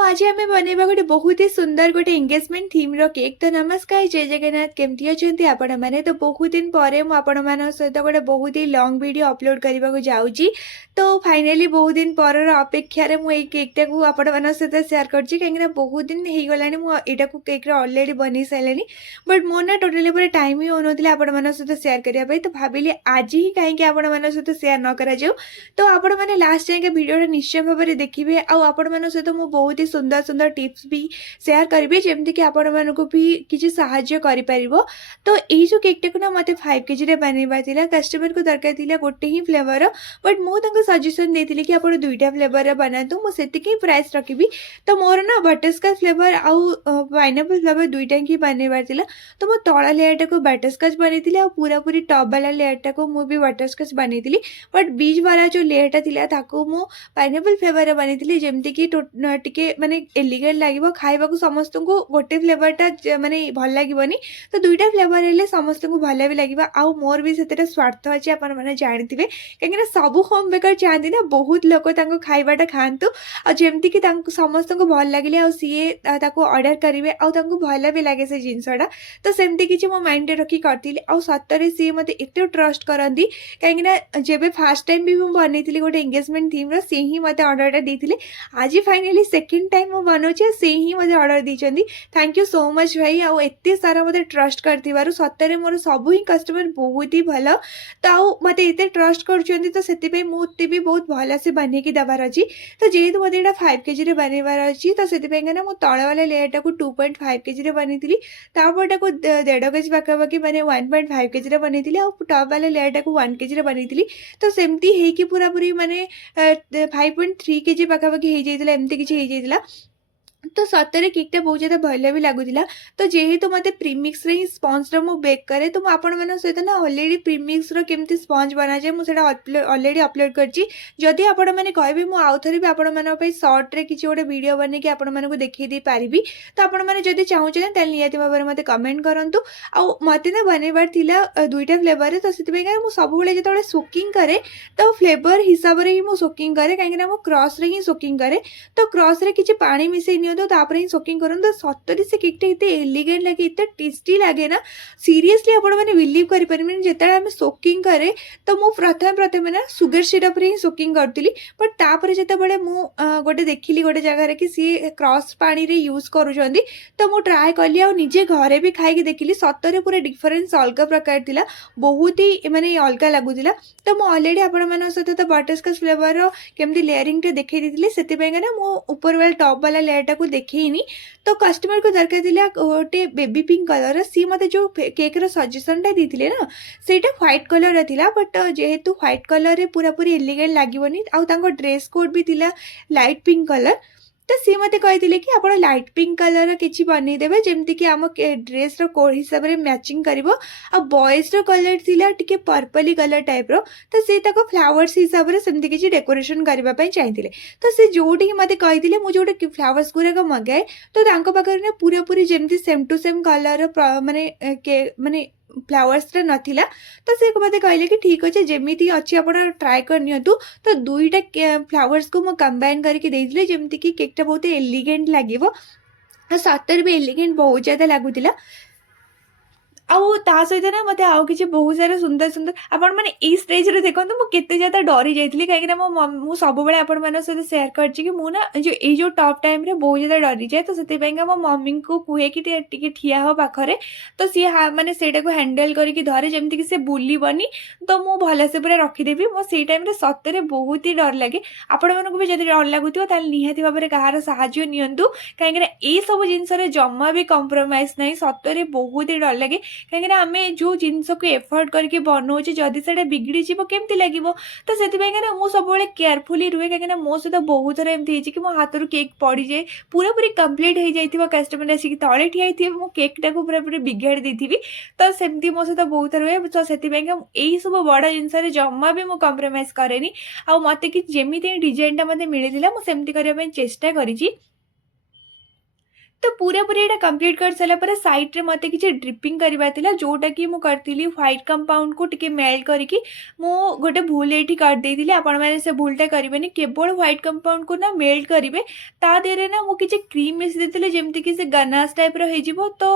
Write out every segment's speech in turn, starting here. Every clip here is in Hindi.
आज आम बनवा गोटे बहुत ही सुंदर गोटे एंगेजमेंट थीम रो केक। तो नमस्कार, जय जगन्नाथ, केमती अच्छे आपण मैंने। तो बहुत दिन पर आपण सहित गोटे बहुत ही लॉन्ग वीडियो अपलोड करने को जाऊँगी। तो फाइनली बहुत दिन पर अपेक्षार मुझे केक टाक आपण सहित सेयार करछि कहीं बहुत दिन हो गलानी मुझा केक अलरेडी बन सारे। बट मोर ना टोटाली पूरा टाइम ही होना आपण सहित सेयार करने। तो भाविली आज ही कहीं आपण सहित सेयार न करा जाऊ। तो आपण मैंने लास्ट जाए वीडियो निश्चय भाव में देखिए। आपण सहित मु बहुत ही सुंदर सुंदर टिप्स भी शेयर करेंगे जमती कि आपण मानक भी किसी साहाय्य कर पारिबो। तो यही जो केक टाक ना मत 5 केजी बनवा था। कस्टमर को दरकार थी गोटे ही फ्लेवर, बट मुझे सजेसन देती कि आप दुईटा फ्लेवर बनातु, मुझे प्राइस रखी। तो मोर ना बटरस्कच फ्लेवर आउ पाइनएप्पल फ्लेवर दुईटा ही बनवार था। तो मो तला लेयर टाक बटरस्कच बनी थी, पूरा पूरी टॉप वाला लेयर टाक मुझे बटरस्कच बनी थी। बट बीच वाला जो लेयर था मु पाइनएप्पल फ्लेवर बनी थी, जमती कि टिके माने एलिगेंट लगे खाइबा को समस्त को गोटे फ्लेवरटा माने भल लगनी। तो दुईटा फ्लेवर हेल्ले समस्त को भल भी लगे। आउ मोर भी से स्वार्थ अच्छे आप जानते कहीं सब होम बेकर चाहती ना बहुत लोग खाइबाटा खातु आमती कि समस्त को भल लगे आ सी अर्डर करेंगे आउ भल भी लगे से जिनसटा। तो सेमती किसी मो माइंड रखी करी सतरे सी मत एत ट्रस्ट करती कहीं जब फास्ट टाइम भी मुझे बनई गोटे एंगेजमेंट थीम रो सी ही मत अर्डरटा देते। आज फाइनली सेकेंड टाइम मुझे बनाऊे से ही मुझे अर्डर देती। थैंक यू सो मच भाई। आउ एत सारा मत ट्रस्ट कर सतरे मोर सब ही कस्टमर बहुत ही भल। तो आउ मत एत ट्रस्ट कर मुझे भी बहुत भल से बनईकी देवार अच्छी। तो जेहेतु मत यहाँ 5 केजी बनवार अच्छी तो से मुझे तल वाला लेयर टाक 2.5 केजी बनी थी। तापर 1.5 केजी पाखापाखि मैंने 1.5 केजी बनी थी। टॉप वाला लेयर टाक 1 केजी बनी थी। तो सेमती है पूरा पूरी मैंने 5.3 केजी पाखापाखि हो जाता एमती किसी हो जाता। तो सतरे केकटा बहुत ज़्यादा भल भी लगुला। तो जेहेतु मत प्रीमिक्स रे ही स्पंज रो बेक करे तो मुझे सहित ना अलरेडी प्रीमिक्स रो केमती स्पंज बना जाए मुझे अलरेडी अपलोड करछि। जदि आपण मैंने कहबे मु आउ थरे भी आपण मानक पई शॉर्ट रे किछि गोटे वीडियो बने कि आपण मानक देखै दे पारिबी। तो आपण माने जदि चाहूचे ना ताल नियति भाबरे मते कमेंट करंतु। आ मते ना बनैबार थिला दुईटा फ्लेवर रे। तो सेति का मु सब बेले जतबे सोकिंग करे तो फ्लेवर हिसाब रे ही मु सोकिंग करे कहीं मु क्रॉस रे ही सोकिंग करे। तो क्रॉस रे किछि पानी मिसै तो तापर ही सोकिंग करूँ। तो सतरी से केकटा इतने एलिगेंट लगे इतने टेस्टी लगे ना सीरियसली आपण मैंने बिलीव करें जिते आम सोकिंग करे। तो मु प्रथम प्रथम ना सुगर सिरप रे ही सोकिंग करी। बट तापर जिते मु गोटे देखिली गोटे जगह कि सी क्रॉस पानी रे यूज करुँच। तो मु ट्राए कली आ निजे घरे भी खाई देखिली सतरे पूरा डिफरेंस अलग प्रकार थिला, बहुत ही माने अलग लगुला। तो मु अलरेडी आपण मान सहित तो बटरस्कच फ्लेवर केमती लेयरिंग टे देखई देथिले सेति ना मु ऊपर वाला टॉप वाला लेयर टाकू देखैनी। तो कस्टमर को दरकार थिला गोटे बेबी पिंक कलर सी मते जो केक रो सजेशन टा देथिले ना सेटा व्हाइट कलर थिला। बट जेहेतु व्हाइट कलर रे पूरा पूरी एलिगेंट लागिवनी आउ तांको ड्रेस कोड भी थिला लाइट पिंक कलर। तो सी मते कही कि आप लाइट पिंक कलर किसी बनईदे जमती कि आम ड्रेस रो कोड हिसाब से मैचिंग करिवो। आ बॉयज रो कलर थिला टिके पर्पली कलर टाइप रो। तो सी ताको फ्लावर्स हिसाब से सेमती किसी डेकोरेशन करबा पई चाहिए। तो सी जोटी ही मते कही मु जोटे फ्लावर्स गुराक मगाए तो तांको पाखरे ना पूरा पूरी जमती सेम टू सेम कलर माने फ्लावर्स रे नथिला। तो से मते कहले कि ठीक अच्छे जमीती अच्छी आप ट्राए करनी। तो दुईटा फ्लावर्स को मु कंबाइन करके देइले जमती कि केकटा बहुत एलिगेंट लागिवो। सतर भी एलिगेंट बहुत ज़्यादा लगुला। आउ ता सहित ना मते आउ किछि बहुत सारा सुंदर सुंदर आपण माने ई स्टेज रे देखंतु मु केते ज्यादा डरी जाइतली कहीं मु सब बेले आपण मानो सहित शेयर करछि कि मु ना जो टॉप टाइम रे बहुत ज्यादा डरी जाए। तो सेति पेंगा मो मम्मी को कुहे कि टिके ठिया हो पाखरे तो सी माने सेटा को हैंडल करके धरे जेमति कि से बुलीबनी। तो मु भले से पूरा रखी देबी। मो सेई टाइम रे सतरे बहुत ही डर लागे। आपण मानको भी जदि डर लागुतिबो ताल निहाती भाबरे कहार सहाय्य नियंतु कहीं ए सब जिनस रे जम्मा भी कॉम्प्रोमाइज नहीं। सतरे बहुत ही डर लागे कहीं आम जो जिनस को एफर्ट करके बनाऊे जदि से बिगड़ी जीव केमती लगे। तो से मुझे सब केयरफुली रुए कहीं मो सहित बहुत थर एमती कि मो हाथ केक पड़ जाए पूरा पूरी कंप्लीट हो जाए कस्टमर आसिक तले ठिया मो केक टाक पूरा पूरी बिगाड़ी देथिबी। तो सेमती मो सहित बहुत थर हुए। तो से यही सब बड़ जिनस जमा भी मुझे कॉम्प्रोमाइज करेनी। आ मत कि जमी डिजाइन टा मत मिलता मुझे करने चेष्टा करी। तो पूरापूरी एटा कंप्लीट कर सारा पर साइड रे मते किछि ड्रिपिंग करबार थिला जोटा कि मु करथिली व्हाइट कंपाउंड को टिके मेल्ट करिकि मु गोटे भूल एठी कर देइथिली आपण माने से भूलटा करिवेनी केवल व्हाइट कंपाउंड को ना मेल्ट करिवे ता देरे ना मु किछि क्रीम मिस देथिले जेमति कि से गनाश टाइप रो हे जिवो तो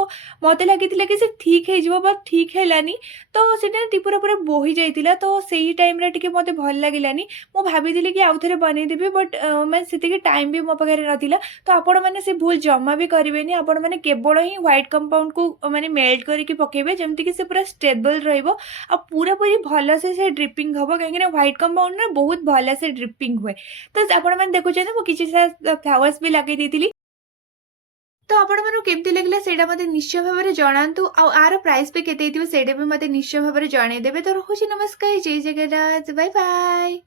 मते लागिथिला कि से ठीक हे जिवो बट ठीक हेलानी तो सेटा टिपुरा पूरा बोही जाइतिला तो सेही टाइम रे टिके मते भल लागिलानी मु भाबिथिली कि आउ थरे बनै देबी बट मैं सेतिके टाइम भी मो पाखरे नथिला तो आपण माने से भूल जमा भी करेनि आपण मैंने केवल ही व्हाइट कंपाउंड को माने मेल्ट करके पकेबे जमती कि से पूरा स्टेबल रहइबो आ पूरा पूरी भल से ड्रिपिंग हबो काहे कि व्हाइट कंपाउंड ना बहुत भल से ड्रिपिंग हुए तो आपण मैंने देखु मु किछि फ्लावर्स भी लगे देतिली तो आपण मानु केमती लागला सेटा मते निश्चय भाबरे जणांतु आ आर प्राइस पे केते हिथिबो सेटा भी मते निश्चय भाबरे जणाई देबे तो रहूची नमस्कार जय जगन्नाथ बाय बाय।